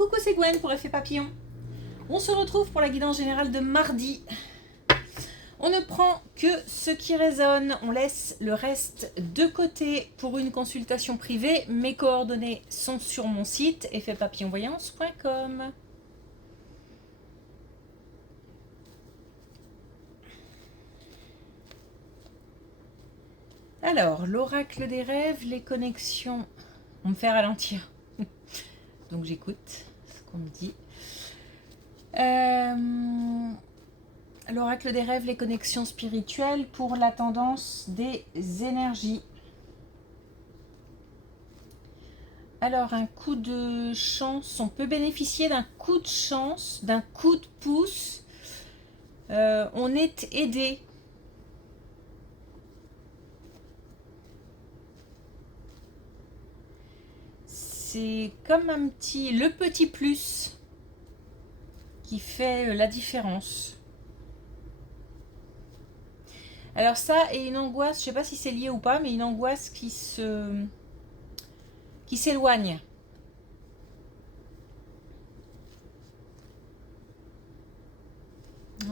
Coucou, c'est Gwen pour Effet Papillon. On se retrouve pour la guidance générale de mardi. On ne prend que ce qui résonne, on laisse le reste de côté pour une consultation privée. Mes coordonnées sont sur mon site effetpapillonvoyance.com. Alors, l'oracle des rêves, les connexions... On me fait ralentir. Donc j'écoute ce qu'on me dit. L'oracle des rêves, les connexions spirituelles pour la tendance des énergies. Alors, un coup de chance, on peut bénéficier d'un coup de chance, d'un coup de pouce. On est aidé. C'est comme le petit plus qui fait la différence. Alors ça et une angoisse, je sais pas si c'est lié ou pas, mais une angoisse qui s'éloigne.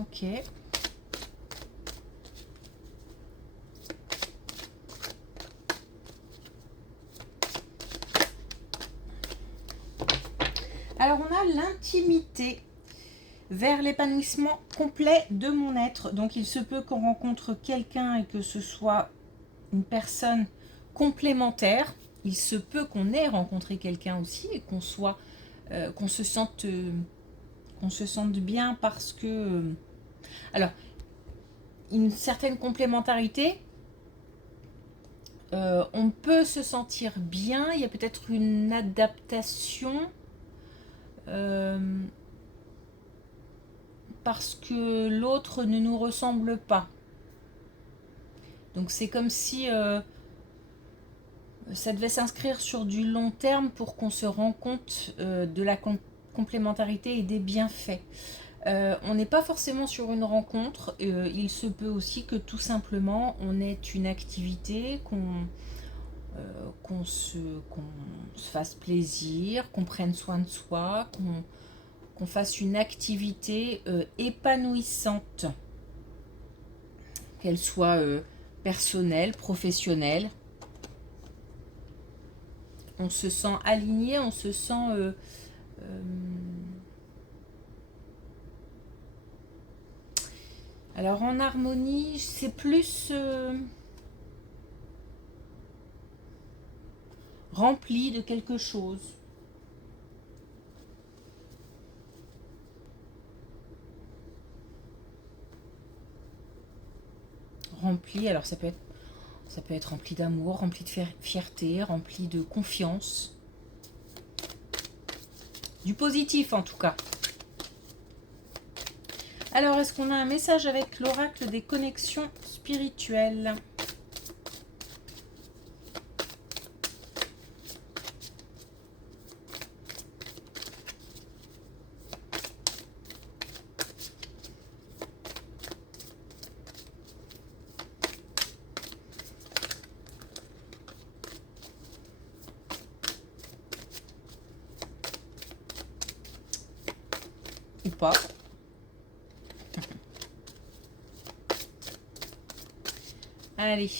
Ok. Alors on a l'intimité vers l'épanouissement complet de mon être. Donc il se peut qu'on rencontre quelqu'un et que ce soit une personne complémentaire. Il se peut qu'on ait rencontré quelqu'un aussi et qu'on se sente bien parce que alors une certaine complémentarité. On peut se sentir bien. Il y a peut-être une adaptation. Parce que l'autre ne nous ressemble pas. Donc c'est comme si ça devait s'inscrire sur du long terme pour qu'on se rende compte de la complémentarité et des bienfaits. On n'est pas forcément sur une rencontre. Il se peut aussi que tout simplement on ait une activité, qu'on se fasse plaisir, qu'on prenne soin de soi, qu'on fasse une activité épanouissante, qu'elle soit personnelle, professionnelle. On se sent aligné, on se sent alors en harmonie, c'est plus rempli de quelque chose. Rempli, alors ça peut être rempli d'amour, rempli de fierté, rempli de confiance. Du positif en tout cas. Alors, est-ce qu'on a un message avec l'oracle des connexions spirituelles ? Ou pas. Allez.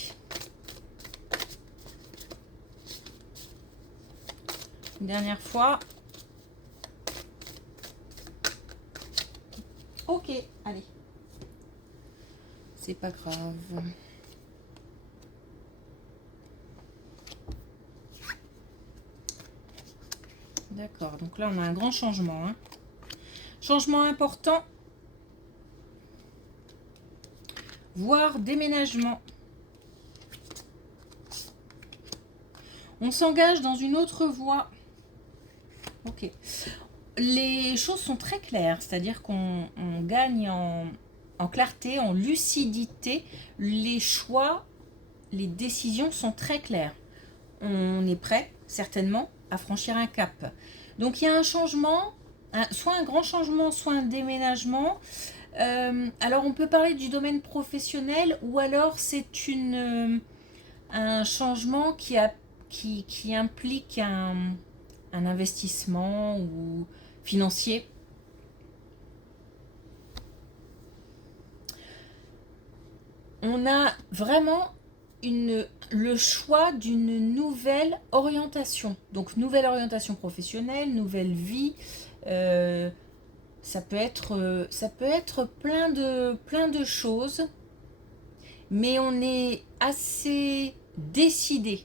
Une dernière fois. Ok, allez. C'est pas grave. D'accord, donc là on a un grand changement. Hein. Changement important. Voire déménagement. On s'engage dans une autre voie. Ok. Les choses sont très claires, c'est-à-dire qu'on gagne en clarté, en lucidité. Les choix, les décisions sont très claires. On est prêt, certainement, à franchir un cap. Donc il y a un changement, soit un grand changement, soit un déménagement. Alors on peut parler du domaine professionnel ou alors c'est un changement qui implique un investissement ou financier. On a vraiment le choix d'une nouvelle orientation. Donc nouvelle orientation professionnelle, nouvelle vie. Ça peut être plein de choses, mais on est assez décidé.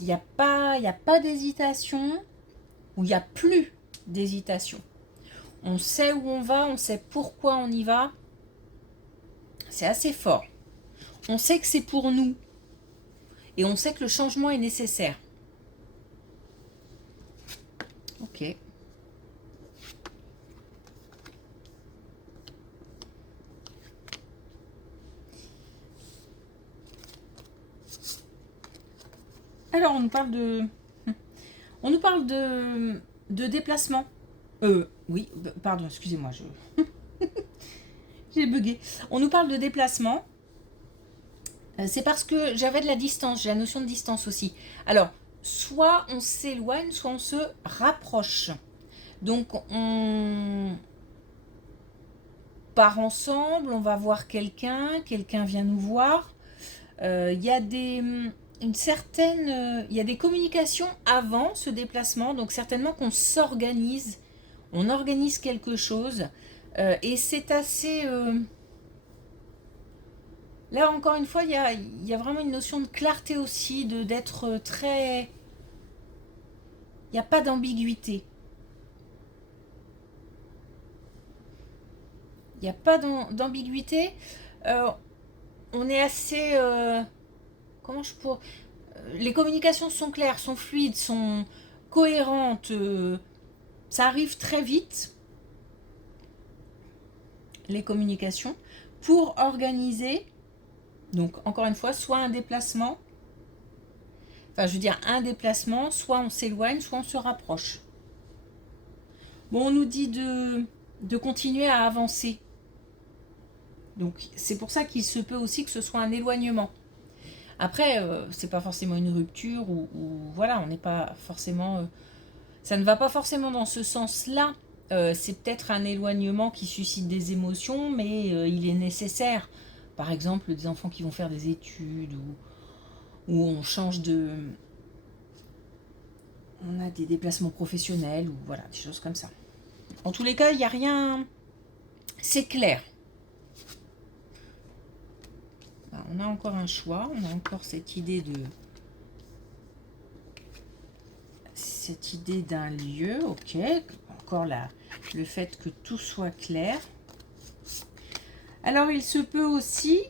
Il n'y a pas d'hésitation, ou il n'y a plus d'hésitation. On sait où on va, on sait pourquoi on y va. C'est assez fort. On sait que c'est pour nous. Et on sait que le changement est nécessaire. Ok. Alors, on nous parle de déplacement. Oui, pardon, excusez-moi, j'ai bugué. On nous parle de déplacement. C'est parce que j'avais de la distance, j'ai la notion de distance aussi. Alors, soit on s'éloigne, soit on se rapproche. Donc, on part ensemble, on va voir quelqu'un vient nous voir. Il y a il y a des communications avant ce déplacement, donc certainement qu'on s'organise, on organise quelque chose, et c'est assez... Là, encore une fois, il y a vraiment une notion de clarté aussi, d'être très... Il n'y a pas d'ambiguïté. Il n'y a pas d'ambiguïté. On est assez... comment je peux... Les communications sont claires, sont fluides, sont cohérentes. Ça arrive très vite, les communications, pour organiser, donc encore une fois, soit un déplacement, enfin je veux dire un déplacement, soit on s'éloigne, soit on se rapproche. Bon, on nous dit de continuer à avancer. Donc c'est pour ça qu'il se peut aussi que ce soit un éloignement. Après, c'est pas forcément une rupture ou voilà, on n'est pas forcément... ça ne va pas forcément dans ce sens-là. C'est peut-être un éloignement qui suscite des émotions, mais il est nécessaire. Par exemple, des enfants qui vont faire des études ou on change de... On a des déplacements professionnels ou voilà, des choses comme ça. En tous les cas, il n'y a rien... C'est clair. On a encore un choix, on a encore cette idée d'un lieu, ok. Encore le fait que tout soit clair. Alors, il se peut aussi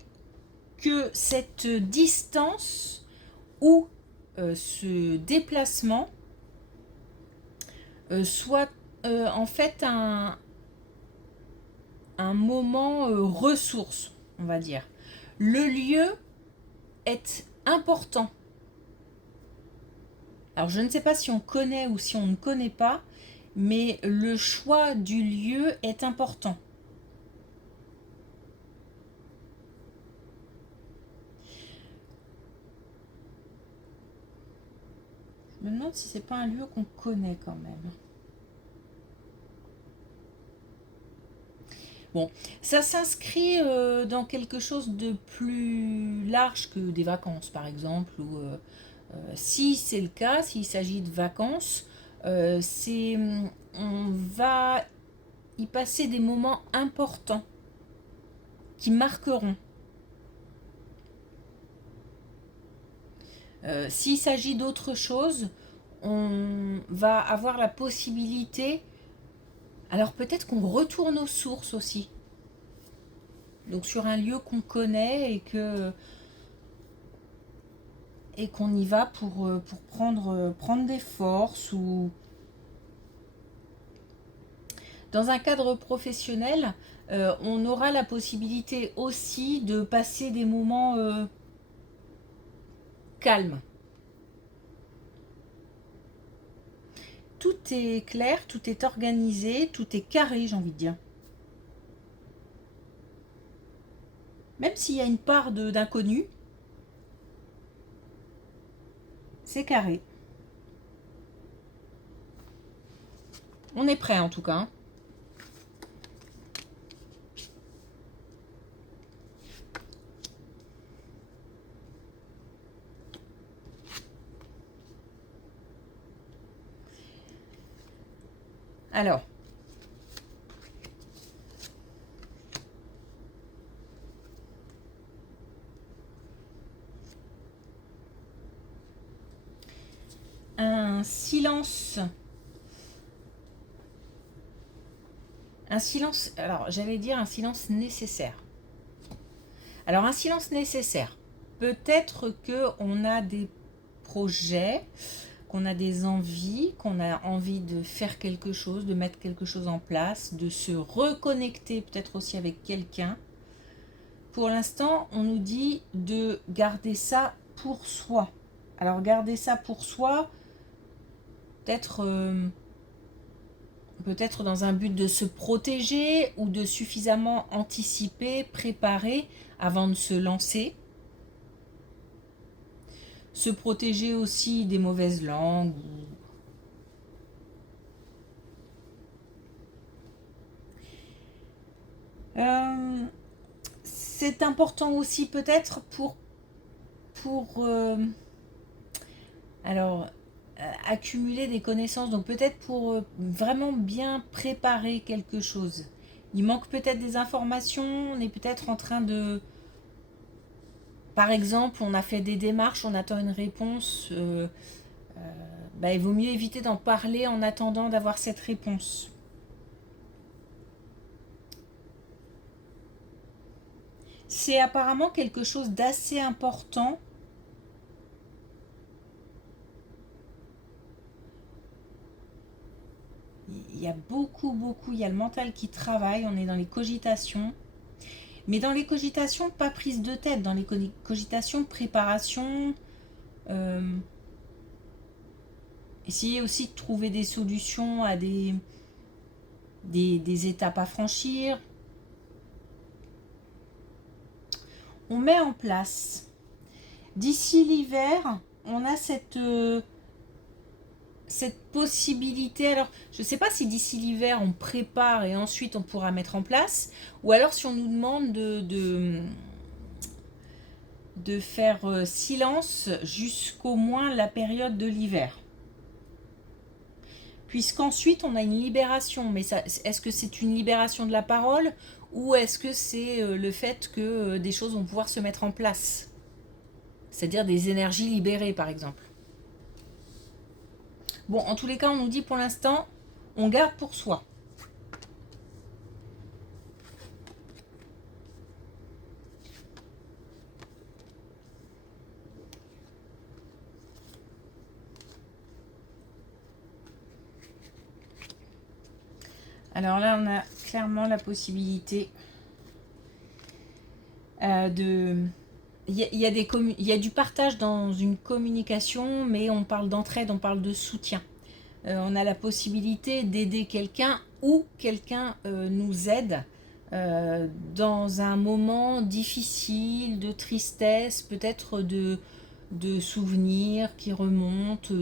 que cette distance ou ce déplacement soit en fait un moment ressource, on va dire. Le lieu est important. Alors, je ne sais pas si on connaît ou si on ne connaît pas, mais le choix du lieu est important. Je me demande si c'est pas un lieu qu'on connaît quand même. Bon, ça s'inscrit dans quelque chose de plus large que des vacances, par exemple. Ou si c'est le cas, s'il s'agit de vacances, on va y passer des moments importants qui marqueront. S'il s'agit d'autre chose, on va avoir la possibilité, alors peut-être qu'on retourne aux sources aussi. Donc sur un lieu qu'on connaît et qu'on y va pour prendre des forces ou dans un cadre professionnel, on aura la possibilité aussi de passer des moments calmes. Tout est clair, tout est organisé, tout est carré, j'ai envie de dire. Même s'il y a une part d'inconnu, c'est carré. On est prêt en tout cas. Hein. Alors, un silence. Un silence, alors j'allais dire un silence nécessaire. Alors un silence nécessaire. Peut-être qu'on a des projets, qu'on a des envies, qu'on a envie de faire quelque chose, de mettre quelque chose en place, de se reconnecter peut-être aussi avec quelqu'un. Pour l'instant, on nous dit de garder ça pour soi. Alors garder ça pour soi, peut-être peut-être dans un but de se protéger ou de suffisamment anticiper, préparer avant de se lancer. Se protéger aussi des mauvaises langues. C'est important aussi peut-être pour alors accumuler des connaissances, donc peut-être pour vraiment bien préparer quelque chose. Il manque peut-être des informations, on est peut-être en train de... Par exemple, on a fait des démarches, on attend une réponse. Il vaut mieux éviter d'en parler en attendant d'avoir cette réponse. C'est apparemment quelque chose d'assez important. Il y a beaucoup, il y a le mental qui travaille, on est dans les cogitations. Mais dans les cogitations, pas prise de tête, dans les cogitations, préparation. Essayer aussi de trouver des solutions à des étapes à franchir. On met en place. D'ici l'hiver, on a cette possibilité. Alors, je ne sais pas si d'ici l'hiver, on prépare et ensuite on pourra mettre en place. Ou alors si on nous demande de faire silence jusqu'au moins la période de l'hiver. Puisqu'ensuite, on a une libération. Mais est-ce que c'est une libération de la parole ou est-ce que c'est le fait que des choses vont pouvoir se mettre en place? C'est-à-dire des énergies libérées, par exemple. Bon, en tous les cas, on nous dit pour l'instant, on garde pour soi. Alors là, on a clairement la possibilité de... Il y a du partage dans une communication, mais on parle d'entraide, on parle de soutien. On a la possibilité d'aider quelqu'un ou quelqu'un nous aide dans un moment difficile, de tristesse, peut-être de souvenirs qui remontent,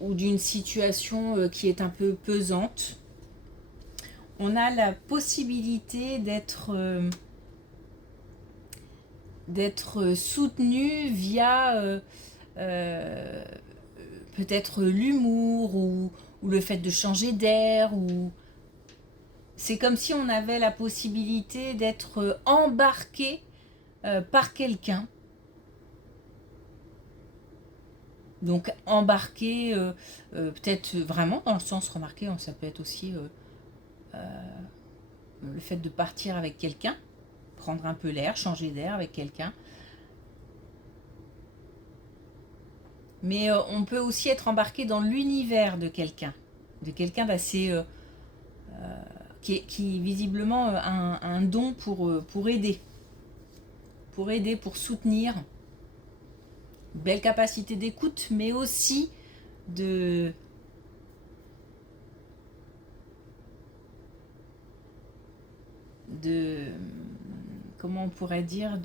ou d'une situation qui est un peu pesante. On a la possibilité d'être soutenu via peut-être l'humour ou le fait de changer d'air. C'est comme si on avait la possibilité d'être embarqué par quelqu'un. Donc embarqué, peut-être vraiment dans le sens remarqué, ça peut être aussi le fait de partir avec quelqu'un, prendre un peu l'air, changer d'air avec quelqu'un. Mais on peut aussi être embarqué dans l'univers de quelqu'un d'assez... qui visiblement a un don pour aider. Pour aider, pour soutenir. Belle capacité d'écoute, mais aussi de... comment on pourrait dire,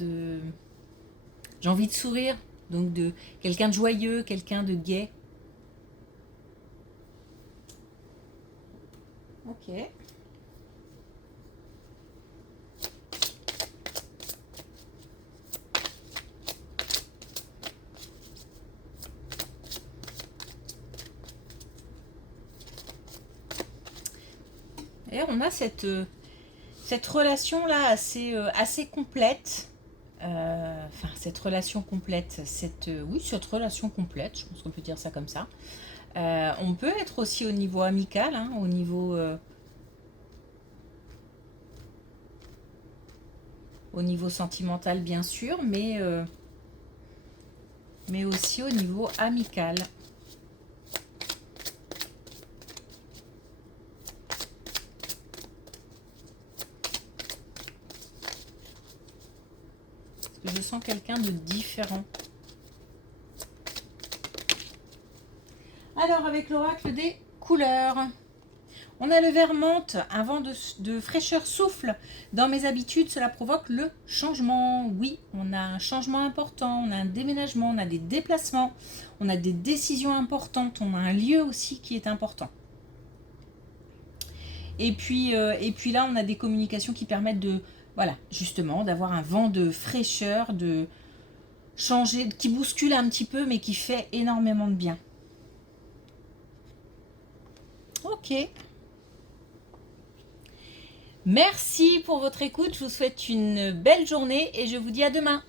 j'ai envie de sourire, donc de quelqu'un de joyeux, quelqu'un de gai. Ok. Et on a cette relation-là assez complète. Enfin, cette relation complète, oui, cette relation complète, je pense qu'on peut dire ça comme ça. On peut être aussi au niveau amical, hein, au niveau sentimental, bien sûr, mais aussi au niveau amical. Parce que je sens quelqu'un de différent. Alors, avec l'oracle des couleurs, on a le vert menthe, un vent de fraîcheur souffle. Dans mes habitudes, cela provoque le changement. Oui, on a un changement important, on a un déménagement, on a des déplacements, on a des décisions importantes, on a un lieu aussi qui est important. Et puis là, on a des communications qui permettent voilà, justement, d'avoir un vent de fraîcheur, de changer, qui bouscule un petit peu, mais qui fait énormément de bien. Ok. Merci pour votre écoute. Je vous souhaite une belle journée et je vous dis à demain.